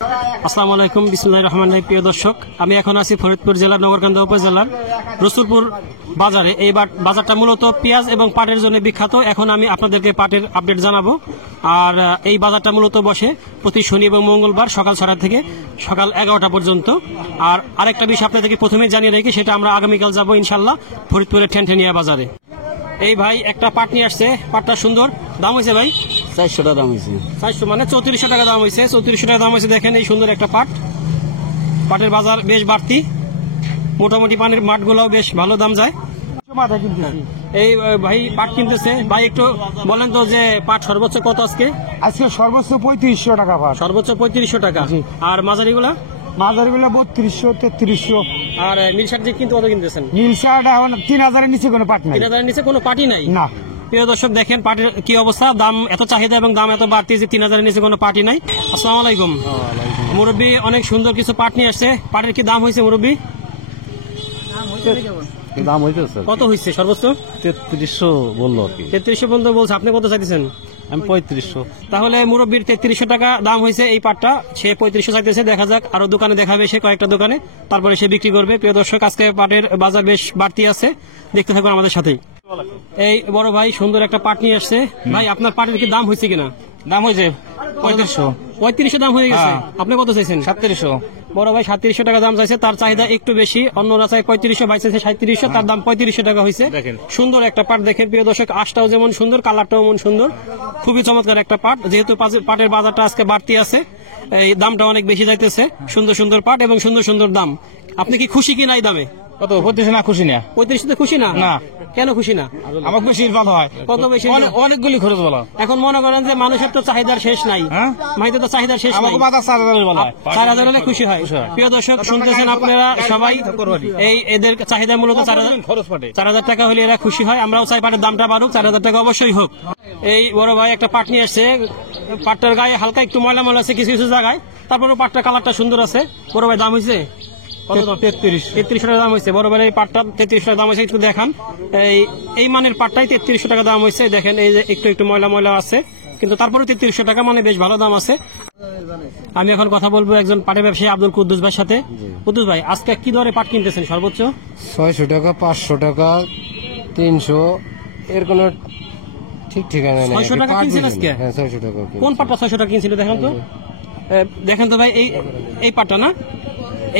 আসসালামু আলাইকুম, বিসমিল্লাহির রহমানির রহিম। প্রিয় দর্শক, আমি এখন আছি ফরিদপুর জেলার নগরকান্দা উপজেলার রসুলপুর বাজারে। এই বাজারটা মূলত পেঁয়াজ এবং পাটের জন্য বিখ্যাত। এখন আমি আপনাদেরকে পাটের আপডেট জানাবো। আর এই বাজারটা মূলত বসে প্রতি শনি এবং মঙ্গলবার সকাল 6টা থেকে সকাল 11টা পর্যন্ত। আর আরেকটা বিষয় আপনাদেরকে প্রথমে জানিয়ে রাখি, সেটা আমরা আগামীকাল যাবো ইনশাল্লাহ ফরিদপুরের ঠেনঠেনিয়া বাজারে। এই ভাই একটা পাট নিয়ে আসছে, পাটটা সুন্দর। দাম হয়েছে ভাই 400 টাকা দাম হয়েছে। 400 মানে 3400 টাকা দাম হয়েছে। 3400 টাকা দাম হয়েছে। দেখেন এই সুন্দর একটা পাট। পাটের বাজার বেশ বাড়তি, মোটামুটি পানির মাঠগুলোও বেশ ভালো দাম যায়। এই ভাই পাট কিনতেছে। ভাই একটু বলেন তো যে পাট সর্বোচ্চ কত আজকে? আজকে সর্বোচ্চ 3500 টাকা পাট। সর্বোচ্চ 3500 টাকা। আর মাঝারিগুলা? মাঝারিগুলো 3200 3300। আর মিলসার যে কিন্তু কত কিনতেছেন? নীলশাট এখন 3000 এর নিচে কোনো পাট নাই। 3000 এর নিচে কোনো পাটই নাই না। প্রিয় দর্শক, দেখেন পাটের কি অবস্থা। দাম এত চাহিদা এবং দাম এত বাড়তি যে 3000 এর নিচে কোনো পাটই নাই। আসসালামু আলাইকুম। মুরব্বী অনেক সুন্দর কিছু পাট নিয়ে আসছে। পাটের কি দাম হয়েছে মুরব্বী? দাম হয়েছে স্যার কত হয়েছে সর্বোচ্চ? 3300 বললো আর কি। 3300 পর্যন্ত বলছে। আপনি কত চাইতেছেন? আমি 3500। তাহলে মুরব্বীর 3300 টাকা দাম হয়েছে এই পাটটা। সে 3500 চাইতেছে। দেখা যাক, আরো দোকানে দেখাবে সে কয়েকটা দোকানে, তারপরে সে বিক্রি করবে। প্রিয় দর্শক, আজকে পাটের বাজার বেশ বাড়তি আছে, দেখতে থাকুন আমাদের সাথেই। এই বড় ভাই সুন্দর একটা পাট নিয়ে আসছে। ভাই আপনার পাটের কি দাম হয়েছে কিনা? দাম হয়েছে 3500। 3500 দাম হয়ে গেছে। আপনি কত চাইছেন? 3700। বড় ভাই 3700 টাকা দাম চাইছে। তার চাহিদা একটু বেশি, অন্যরা চাই 3500, ভাই চাইছে 3700, তার দাম 3500 টাকা হয়েছে। সুন্দর একটা পাট দেখেন প্রিয় দর্শক, আঁশটাও যেমন সুন্দর, কালারটাও এমন সুন্দর, খুবই চমৎকার একটা পাট। যেহেতু পাটের বাজারটা আজকে বাড়তি আছে, এই দামটা অনেক বেশি যাইতেছে। সুন্দর সুন্দর পাট এবং সুন্দর সুন্দর দাম। আপনি কি খুশি কিনা এই দামে? কত 3500 না? খুশি না। 3500 খুশি না? না। কেন খুশি না? আমার বেশি ভালো হয়। কত বেশি? অনেকগুলি খরচ বলা। এখন মনে করেন যে মানুষের তো চাহিদার শেষ নাই। মাইতে তো চাহিদার শেষ নাই। আমাকে বাজার 4000 বলা হয়। 4000 হলে খুশি হয়। প্রিয় দর্শক, শুনতেছেন আপনারা সবাই, এই এদের চাহিদা মূলত 4000 টাকা হলে এরা খুশি হয়। আমরাও চাই পাটের দামটা বাড়ুক, 4000 টাকা অবশ্যই হোক। এই বড় ভাই একটা পাট নিয়ে আসছে। পাটটার গায়ে হালকা একটু ময়লা ময়লা আছে কিছু কিছু জায়গায়, তারপরে পাটটার কালারটা সুন্দর আছে। বড় ভাই দাম হয়েছে 3300 টাকা দাম হয়েছে। বড় ভাই এই পাটটা 3300 টাকা দাম হয়েছে। একটু দেখান, এই মানের পাটটাই 3300 টাকা দাম হয়েছে। দেখেন এই যে একটু একটু ময়লা ময়লা আছে, কিন্তু তারপরে 3300 টাকা মানে বেশ ভালো দাম আছে। আমি এখন কথা বলবো একজন পাটের ব্যবসায়ী আব্দুল কুদ্দুস ভাইয়ের সাথে। কুদ্দুস ভাই, আজকে কি দরে পাট কিনতেছেন সর্বোচ্চ? 600 টাকা 500 টাকা 300 এর কোনো ঠিক ঠিকানা নেই। 600 টাকা কিনছেন আজকে? হ্যাঁ 600 টাকা। কোন পাটটা 600 টাকা কিনছিল দেখেন তো? দেখেন তো ভাই, এই পাটটা না,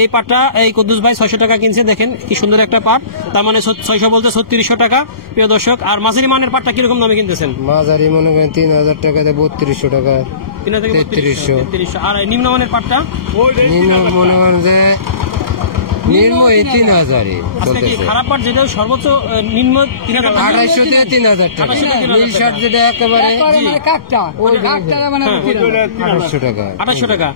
এই পাটটা এই কুদ্দুস ভাই 600 টাকা কিনছে। দেখেন কি সুন্দর একটা পাট, তার মানে 600 বলতে 3600 টাকা। প্রিয় দর্শক, আর মাঝারি মানের পাটটা কিরকম দামে কিনতেছেন? মাঝারি মনে করেন 3000 টাকা 3200 টাকা। 3300। আর নিম্নমানের পাটটা? নিম্ন মনে করেন যে নিম্ন 3000। আজকে কি খারাপ পাট যেটা সর্বোচ্চ নিম্ন 3000 টাকা? 2800 থেকে 3000 টাকা। নীল শার্ট যেটা একেবারে কাটটা ওই মানে 2800 টাকা। 2800 টাকা।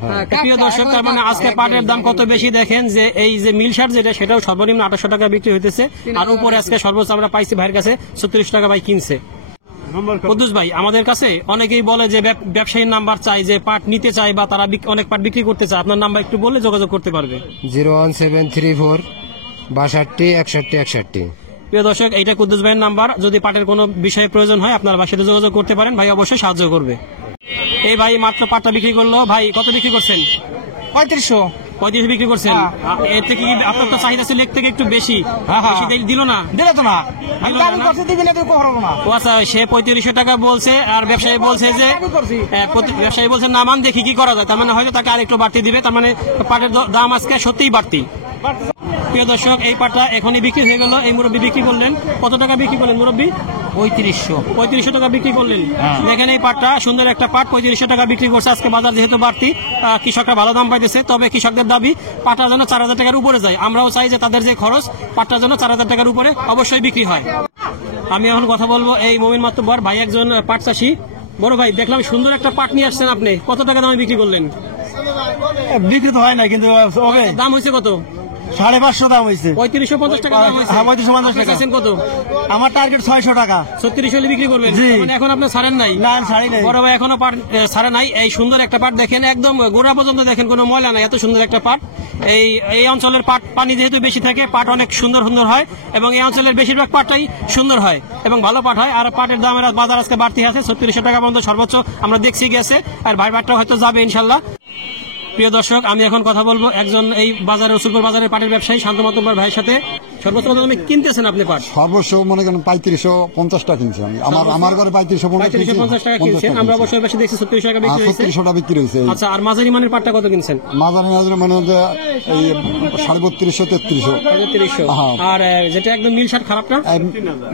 প্রিয় দর্শক, তার মানে আজকে পাটের দাম কত বেশি দেখেন, যে এই যে মিল শার্ট যেটা সেটাও সর্বনিম্ন 2800 টাকা বিক্রি হইতেছে। আর উপরে আজকে সর্বোচ্চ আমরা পাইছি ভাইয়ের কাছে 3600 টাকা ভাই কিনছে। কুদ্দুস ভাই, আমাদের কাছে অনেকেই বলে যে ব্যবসায়ীর নাম্বার চাই, যে পাট নিতে চায় বা তারা অনেক পাট বিক্রি করতে চায়। আপনার নাম্বার একটু বললে যোগাযোগ করতে পারবে। 01734 62 61 61। প্রিয় দর্শক, এইটা কুদ্দুস ভাইয়ের নাম্বার। যদি পাটের কোনো বিষয়ে প্রয়োজন হয় আপনার ভাইয়ের সাথে যোগাযোগ করতে পারেন, ভাই অবশ্যই সাহায্য করবে। এই ভাই মাত্র পাটটা বিক্রি করলো। ভাই কত বিক্রি করছেন? 3500 বিক্রি করছেন। এর থেকে কি আপনার তো চাহিদা ছিল থেকে একটু বেশি? দিল না? দিলে তো না। আমি দাবি করতে দিলে তো করব না। ও আচ্ছা, সে 3500 টাকা বলছে, আর ব্যবসায়ী বলছে যে ব্যবসায়ী বলছে নামান দেখি কি করা যায়। তার মানে হয়তো তাকে আরেকটু বাড়তি দিবে। তার মানে পাটের দাম আজকে সত্যিই বাড়তি। প্রিয় দর্শক, এই পাটটা এখনই বিক্রি হয়ে গেল। এই মুরব্বী বিক্রি করলেন কত টাকা বিক্রি করলেন মুরব্বী? 3500 টাকা বিক্রি করলেন। দেখেন এই পাটটা সুন্দর একটা পাট, 3500 টাকা বিক্রি করছে। আজকে বাজার যেহেতু বাড়তি, কৃষকরা ভালো দাম পাইতেছে। তবে কৃষকদের দাবি পাটটা যেন 4000 টাকার উপরে যায়। আমরাও চাই যে তাদের যে খরচ, পাটটা যেন 4000 টাকার উপরে অবশ্যই বিক্রি হয়। আমি এখন কথা বলবো এই মমিন মাতব্বর ভাই, একজন পাট চাষী। বড় ভাই, দেখলাম সুন্দর একটা পাট নিয়ে আসছেন আপনি, কত টাকা দামে বিক্রি করলেন? বিক্রি তো হয় না, কিন্তু দাম হয়েছে কত? 550 দাম হয়েছে। 3550 টাকা দাম হয়েছে। 3550 টাকা। কত? আমার টার্গেট 600 টাকা। 3600 হলে বিক্রি করবেন? মানে এখন আপনি ছাড়েন নাই? না, ছাড়ি নাই। বড় ভাই এখনো পাট ছাড়ে নাই। এই সুন্দর একটা পাট দেখেন, একদম গোড়া পর্যন্ত দেখেন, কোনো ময়লা নাই, এত সুন্দর একটা পাট। এই অঞ্চলের পাট পানি যেহেতু বেশি থাকে, পাট অনেক সুন্দর সুন্দর হয়, এবং এই অঞ্চলের বেশিরভাগ পাটটাই সুন্দর হয় এবং ভালো পাট হয়। আর পাটের দামের বাজার আজকে বাড়তি আছে, 3600 টাকা পর্যন্ত সর্বোচ্চ আমরা দেখছি গেছে। আর ভাই পাটটা হয়তো যাবে ইনশাল্লাহ। প্রিয় দর্শক, আমি এখন কথা বলবো একজন এই বাজারে রসুলপুর বাজারের পাটের ব্যবসায়ী শান্ত মাতব্বর ভাইয়ের সাথে। সর্বোচ্চ কত দামে কিনতেছেন আপনি পাট? সর্বস্ব মনে করেন 3550 টাকা কিনছি আমি। আমার ঘরে 3550 টাকা কিনছেন, আমরা অবশ্যই বেশি দেখছি 36 টাকা বিক্রি হয়েছে। 36 টাকা বিক্রি হয়েছে। আচ্ছা, আর মাঝারি মানের পাটটা কত কিনছেন? মাঝারি মানে যে এই 3250 3300। 3300। হ্যাঁ। আর যেটা একদম মিল শার্ট খারাপটা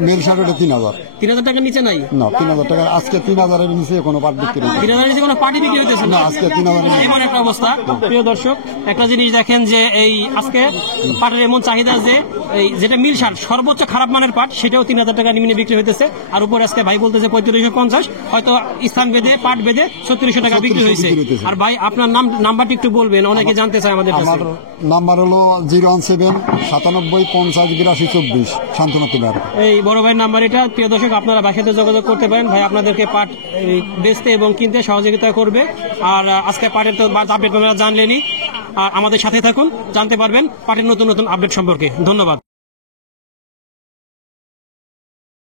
মেল শার্ট ওটা 3000। 3000 টাকার নিচে নাই? না, 3000 টাকা। আজকে 3000 এর নিচে কোনো পাট বিক্রি নেই। 3000 এর নিচে কোনো পাটি বিক্রি হইতেছে না, আজকে 3000 এর নিচে। এমন একটা অবস্থা। প্রিয় দর্শক, একটা জিনিস দেখেন যে এই আজকে পাটের এমন চাহিদা যে এই যেটা মিল শার্ট সর্বোচ্চ খারাপ মানের পাট সেটাও 3000 টাকা নিম্নে বিক্রি হইতেছে। আর উপর আজকে ভাই বলতেছে 3550, হয়তো স্থান বেঁধে পাট বেঁধে 3600 টাকা বিক্রি হয়েছে। আর ভাই আপনার নাম্বারটি একটু বলবেন, অনেকে জানতে চায় আমাদের কাছে। আমার নাম্বার হলো 017 97 50 82 24, শান্ত মাতব্বর। এই বড় ভাইয়ের নাম্বার এটা। প্রিয় দর্শক, আপনারা ভাইয়ের সাথে যোগাযোগ করতে পারেন, ভাই আপনাদেরকে পাট বেচতে এবং কিনতে সহযোগিতা করবে। আর আজকে পাটের তো আপডেট আপনারা জানলেনই, আর আমাদের সাথে থাকুন, জানতে পারবেন পাটের নতুন নতুন আপডেট সম্পর্কে। ধন্যবাদ।